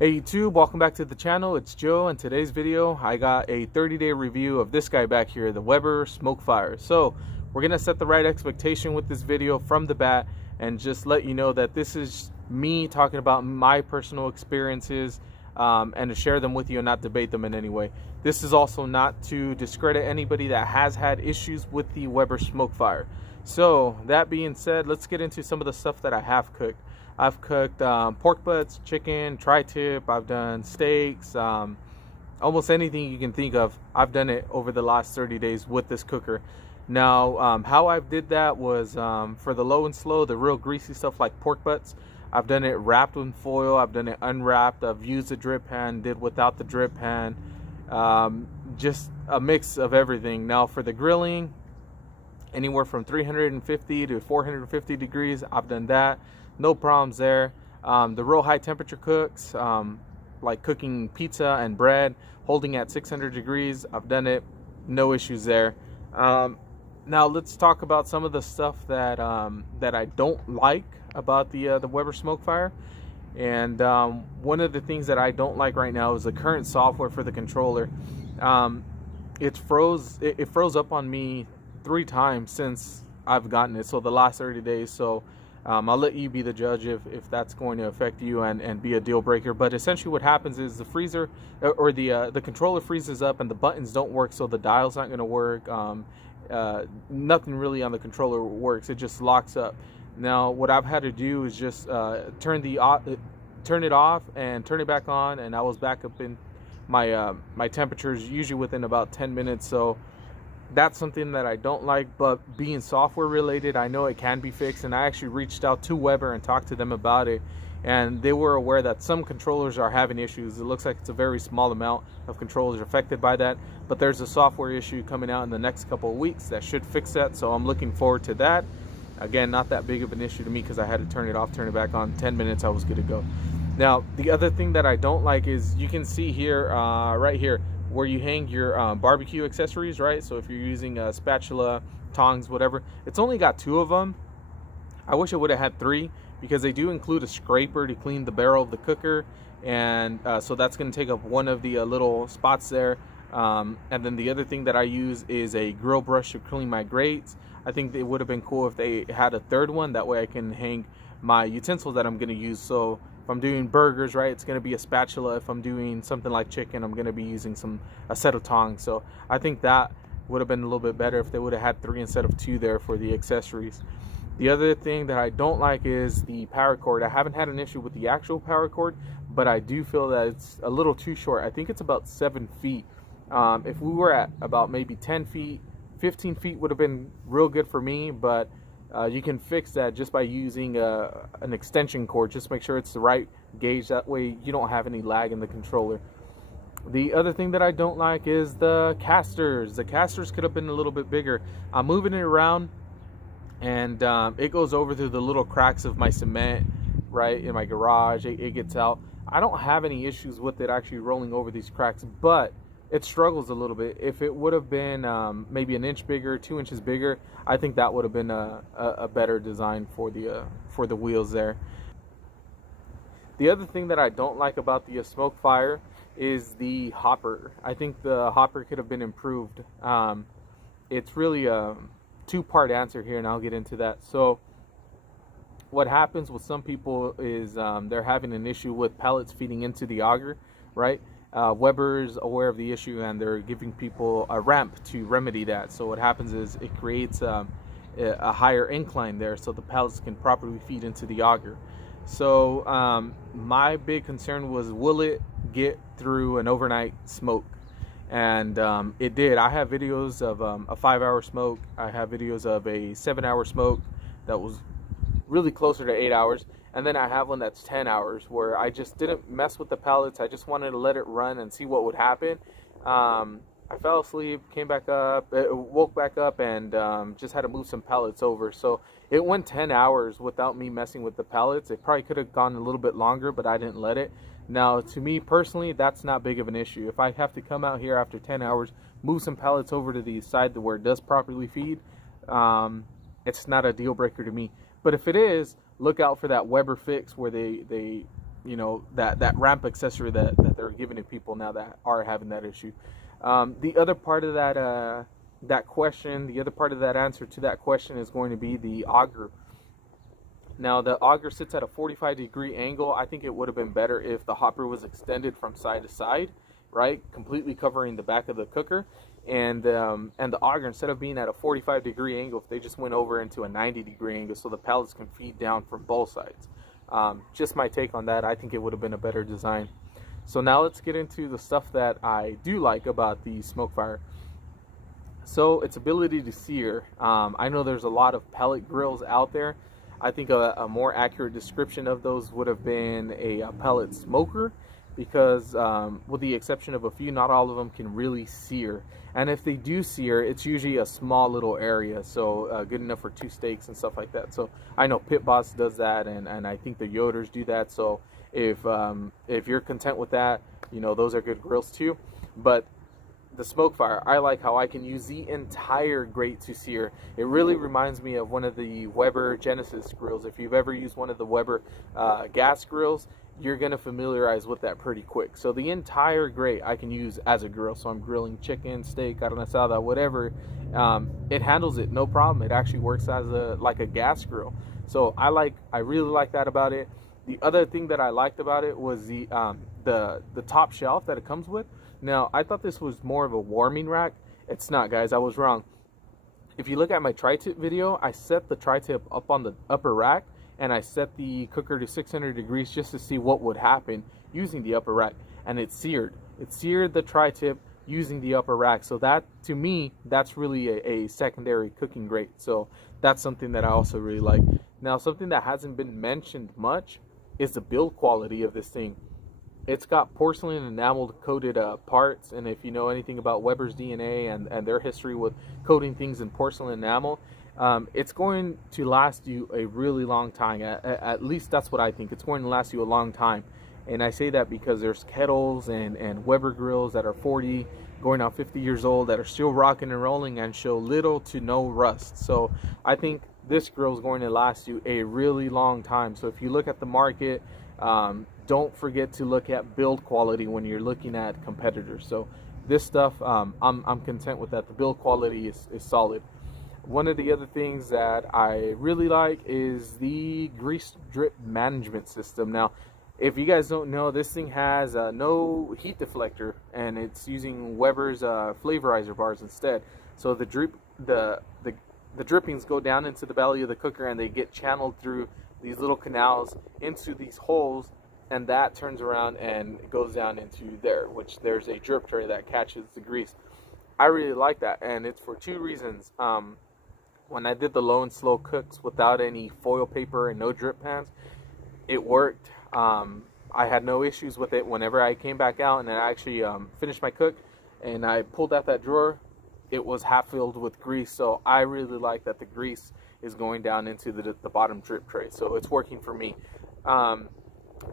Hey YouTube, welcome back to the channel. It's Joe. In today's video I got a 30-day review of this guy back here, the Weber SmokeFire. So we're gonna set the right expectation with this video from the bat and just let you know that this is me talking about my personal experiences and to share them with you and not debate them in any way. This is also not to discredit anybody that has had issues with the Weber SmokeFire. So that being said, let's get into some of the stuff that I have cooked. I've cooked pork butts, chicken, tri-tip, I've done steaks, almost anything you can think of. I've done it over the last 30 days with this cooker. Now, how I did that was for the low and slow, the real greasy stuff like pork butts, I've done it wrapped in foil, I've done it unwrapped, I've used a drip pan, did without the drip pan, just a mix of everything. Now for the grilling, anywhere from 350 to 450 degrees, I've done that. No problems there. The real high temperature cooks, like cooking pizza and bread, holding at 600 degrees, I've done it. No issues there. Now let's talk about some of the stuff that that I don't like about the Weber SmokeFire. And one of the things that I don't like right now is the current software for the controller. It froze up on me 3 times since I've gotten it, so the last 30 days. So I'll let you be the judge if that's going to affect you and be a deal breaker. But essentially what happens is the freezer or the controller freezes up and the buttons don't work, so the dial's not going to work. Nothing really on the controller works. It just locks up. Now what I've had to do is just turn it off and turn it back on, and I was back up in my my temperatures usually within about 10 minutes. So that's something that I don't like, but being software related, I know it can be fixed, and I actually reached out to Weber and talked to them about it, and they were aware that some controllers are having issues. It looks like it's a very small amount of controllers affected by that, but there's a software issue coming out in the next couple of weeks that should fix that, so I'm looking forward to that. Again, not that big of an issue to me because I had to turn it off, turn it back on. 10 minutes, I was good to go. Now, the other thing that I don't like is you can see here, right here, where you hang your barbecue accessories, right? So if you're using a spatula, tongs, whatever, it's only got 2 of them. I wish it would have had 3, because they do include a scraper to clean the barrel of the cooker, and so that's going to take up one of the little spots there. And then the other thing that I use is a grill brush to clean my grates. I think it would have been cool if they had a 3rd one. That way I can hang my utensils that I'm going to use. So if I'm doing burgers, right, it's going to be a spatula. If I'm doing something like chicken, I'm going to be using a set of tongs. So I think that would have been a little bit better if they would have had 3 instead of 2 there for the accessories. The other thing that I don't like is the power cord. I haven't had an issue with the actual power cord, but I do feel that it's a little too short. I think it's about 7 feet. If we were at about maybe 10 feet, 15 feet would have been real good for me, but you can fix that just by using an extension cord. Just make sure it's the right gauge. That way you don't have any lag in the controller. The other thing that I don't like is the castors. The castors could have been a little bit bigger. I'm moving it around, and it goes over through the little cracks of my cement, right, in my garage. It gets out. I don't have any issues with it actually rolling over these cracks, but it struggles a little bit. If it would have been maybe an inch bigger, 2 inches bigger, I think that would have been a better design for the wheels there. The other thing that I don't like about the SmokeFire is the hopper. I think the hopper could have been improved. It's really a 2-part answer here, and I'll get into that. So what happens with some people is they're having an issue with pellets feeding into the auger, right? Weber's aware of the issue, and they're giving people a ramp to remedy that. So what happens is it creates a higher incline there, so the pellets can properly feed into the auger. So my big concern was, will it get through an overnight smoke? And it did. I have videos of a 5-hour smoke. I have videos of a 7-hour smoke that was really closer to 8 hours. And then I have one that's 10 hours where I just didn't mess with the pellets. I just wanted to let it run and see what would happen. I fell asleep, came back up, woke back up, and just had to move some pellets over. So it went 10 hours without me messing with the pellets. It probably could have gone a little bit longer, but I didn't let it. Now, to me personally, that's not big of an issue. If I have to come out here after 10 hours, move some pellets over to the side where it does properly feed, it's not a deal breaker to me. But if it is, look out for that Weber fix where they you know, that ramp accessory that they're giving to people now that are having that issue. The other part of that question, the other part of that answer to that question is going to be the auger. Now the auger sits at a 45-degree angle. I think it would have been better if the hopper was extended from side to side, right, completely covering the back of the cooker, and the auger, instead of being at a 45-degree angle, if they just went over into a 90-degree angle so the pellets can feed down from both sides. Just my take on that. I think it would have been a better design. So now let's get into the stuff that I do like about the SmokeFire. So its ability to sear. I know there's a lot of pellet grills out there. I think a more accurate description of those would have been a pellet smoker, because with the exception of a few, not all of them can really sear. And if they do sear, it's usually a small little area, so good enough for 2 steaks and stuff like that. So I know Pit Boss does that, and I think the Yoders do that. So if you're content with that, you know, those are good grills too. But the SmokeFire, I like how I can use the entire grate to sear. It really reminds me of one of the Weber Genesis grills. If you've ever used one of the Weber gas grills, you're going to familiarize with that pretty quick. So the entire grate I can use as a grill. So I'm grilling chicken, steak, carne asada, whatever. It handles it no problem. It actually works as like a gas grill. So I really like that about it. The other thing that I liked about it was the top shelf that it comes with. Now, I thought this was more of a warming rack. It's not, guys. I was wrong. If you look at my tri-tip video, I set the tri-tip up on the upper rack, and I set the cooker to 600 degrees just to see what would happen using the upper rack, and it seared. It seared the tri-tip using the upper rack. So that, to me, that's really a secondary cooking grate. So that's something that I also really like. Now, something that hasn't been mentioned much is the build quality of this thing. It's got porcelain enameled coated parts, and if you know anything about Weber's DNA and their history with coating things in porcelain enamel, it's going to last you a really long time. At least that's what I think. It's going to last you a long time. And I say that because there's kettles and Weber grills that are 40, going on 50 years old, that are still rocking and rolling and show little to no rust. So I think this grill is going to last you a really long time. So if you look at the market, don't forget to look at build quality when you're looking at competitors. So this stuff, I'm content with that. The build quality is solid. One of the other things that I really like is the grease drip management system. Now, if you guys don't know, this thing has no heat deflector, and it's using Weber's flavorizer bars instead. So the drippings go down into the belly of the cooker, and they get channeled through these little canals into these holes, and that turns around and goes down into there, which there's a drip tray that catches the grease. I really like that, and it's for 2 reasons. When I did the low and slow cooks without any foil paper and no drip pans, it worked. I had no issues with it. Whenever I came back out and I actually finished my cook and I pulled out that drawer, it was half filled with grease. So I really like that the grease is going down into the bottom drip tray. So it's working for me.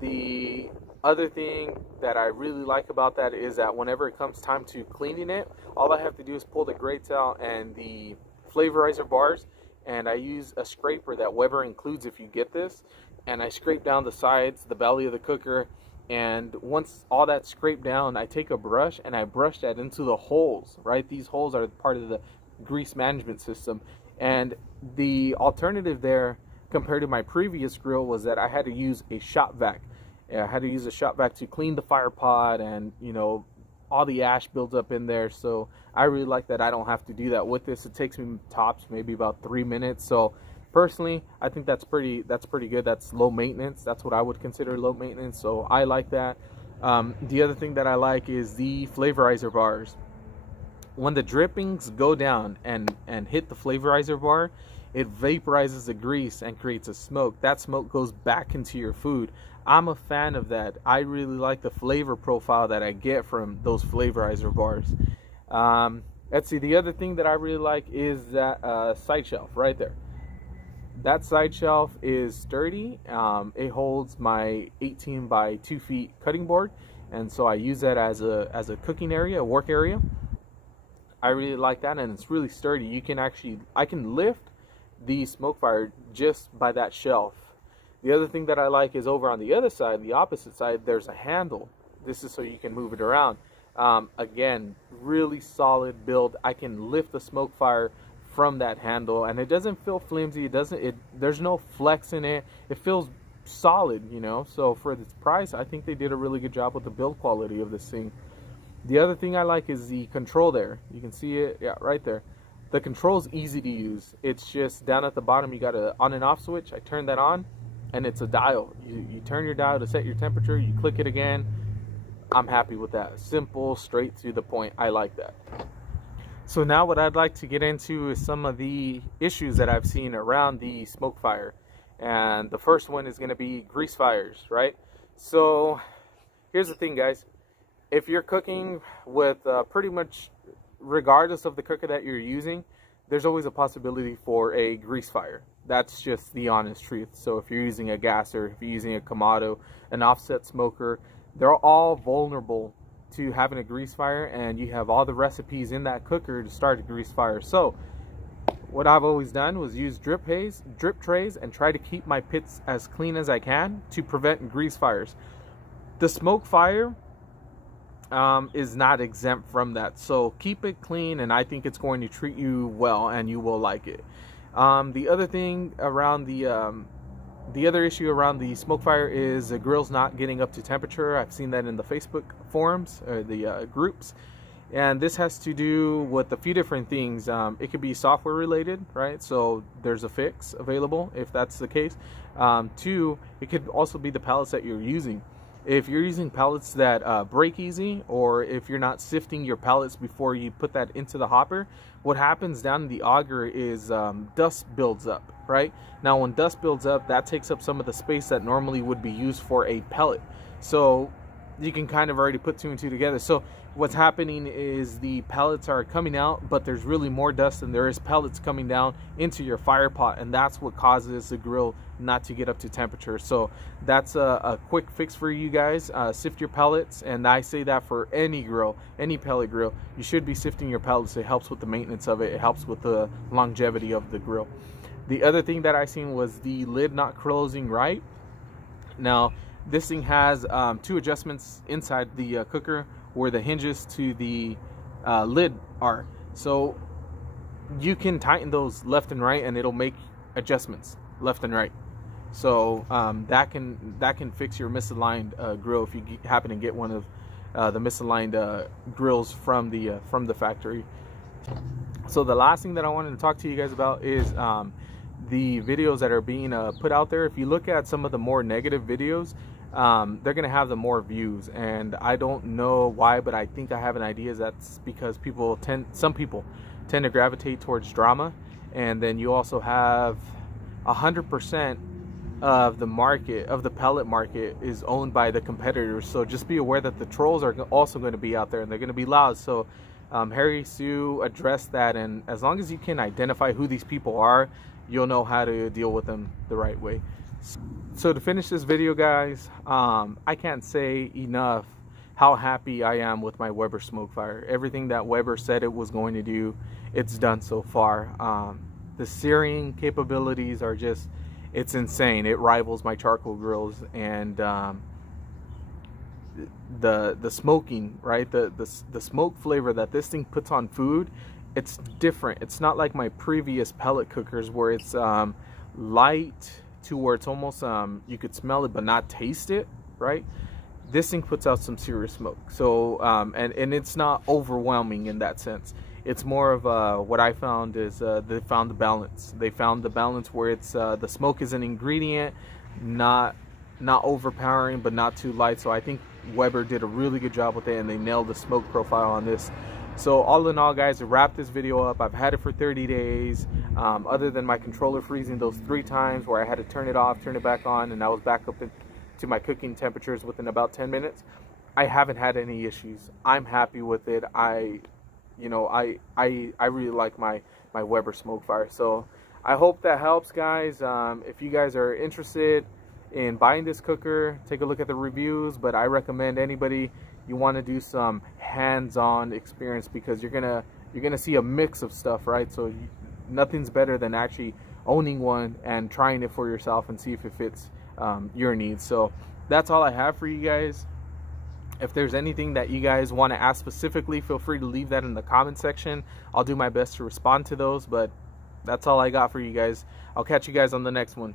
The other thing that I really like about that is that whenever it comes time to cleaning it, all I have to do is pull the grates out and the flavorizer bars, and I use a scraper that Weber includes if you get this, and I scrape down the sides, the belly of the cooker, and once all that's scraped down, I take a brush and I brush that into the holes, right? These holes are part of the grease management system. And the alternative there compared to my previous grill was that I had to use a shop vac. I had to use a shop vac to clean the fire pot, and you know, all the ash builds up in there. So I really like that I don't have to do that with this. It takes me tops maybe about 3 minutes. So personally, I think that's pretty good. That's low maintenance. That's what I would consider low maintenance. So I like that. The other thing that I like is the flavorizer bars. When the drippings go down and hit the flavorizer bar, it vaporizes the grease and creates a smoke. That smoke goes back into your food. I'm a fan of that. I really like the flavor profile that I get from those flavorizer bars. Let's see, the other thing that I really like is that side shelf right there. That side shelf is sturdy. It holds my 18 by 2 feet cutting board, and so I use that as a cooking area, a work area. I really like that, and it's really sturdy. I can lift the SmokeFire just by that shelf. The other thing that I like is over on the other side, the opposite side, there's a handle. This is so you can move it around. Again, really solid build. I can lift the SmokeFire from that handle, and it doesn't feel flimsy. There's no flex in it. It feels solid, you know. So for this price, I think they did a really good job with the build quality of this thing. The other thing I like is the control there. You can see it, yeah, right there. The control's easy to use. It's just down at the bottom, you got an on and off switch. I turn that on, and it's a dial. You turn your dial to set your temperature, you click it again. I'm happy with that. Simple, straight to the point. I like that. So now what I'd like to get into is some of the issues that I've seen around the SmokeFire. And the first one is going to be grease fires, right? So here's the thing, guys. If you're cooking with pretty much, regardless of the cooker that you're using, there's always a possibility for a grease fire. That's just the honest truth. So if you're using a gasser, if you're using a Kamado, an offset smoker, they're all vulnerable to having a grease fire, and you have all the recipes in that cooker to start a grease fire. So what I've always done was use drip trays and try to keep my pits as clean as I can to prevent grease fires. The SmokeFire is not exempt from that, so keep it clean, and I think it's going to treat you well and you will like it. The other thing around the other issue around the SmokeFire is the grill's not getting up to temperature. I've seen that in the Facebook forums or the groups, and this has to do with a few different things. It could be software related, right? So there's a fix available if that's the case. Two, it could also be the pellets that you're using. If you're using pellets that break easy, or if you're not sifting your pellets before you put that into the hopper, what happens down in the auger is dust builds up, right? Now when dust builds up, that takes up some of the space that normally would be used for a pellet. So you can kind of already put two and two together. So what's happening is the pellets are coming out, but there's really more dust than there is pellets coming down into your fire pot, and that's what causes the grill not to get up to temperature. So that's a quick fix for you guys. Sift your pellets, and I say that for any grill, any pellet grill. You should be sifting your pellets. It helps with the maintenance of it. It helps with the longevity of the grill. The other thing that I seen was the lid not closing right. Now this thing has two adjustments inside the cooker where the hinges to the lid are. So you can tighten those left and right, and it'll make adjustments left and right. So that can fix your misaligned grill if you happen to get one of the misaligned grills from the factory. So the last thing that I wanted to talk to you guys about is the videos that are being put out there. If you look at some of the more negative videos, they're gonna have the more views, and I don't know why, but I think I have an idea. That's because some people tend to gravitate towards drama, and then you also have 100% of the market, of the pellet market, is owned by the competitors. So just be aware that the trolls are also going to be out there, and they're going to be loud. So Harry Sue addressed that, and as long as you can identify who these people are, you'll know how to deal with them the right way. So to finish this video, guys, I can't say enough how happy I am with my Weber SmokeFire. Everything that Weber said it was going to do, it's done so far. The searing capabilities are just, it's insane. It rivals my charcoal grills, and the smoking, right? The smoke flavor that this thing puts on food, it's different. It's not like my previous pellet cookers where it's light to where it's almost you could smell it but not taste it, right? This thing puts out some serious smoke. So and it's not overwhelming in that sense. It's more of what I found is they found the balance. They found the balance where it's the smoke is an ingredient, not overpowering but not too light. So I think Weber did a really good job with it, and they nailed the smoke profile on this. So all in all, guys, to wrap this video up, I've had it for 30 days. Other than my controller freezing those 3 times where I had to turn it off, turn it back on, and I was back up to my cooking temperatures within about 10 minutes, I haven't had any issues. I'm happy with it. I really like my Weber SmokeFire. So I hope that helps, guys. If you guys are interested in buying this cooker, take a look at the reviews, but I recommend anybody, you want to do some hands-on experience, because you're gonna see a mix of stuff, right? So nothing's better than actually owning one and trying it for yourself and see if it fits your needs. So that's all I have for you guys. If there's anything that you guys want to ask specifically, feel free to leave that in the comment section. I'll do my best to respond to those, but that's all I got for you guys. I'll catch you guys on the next one.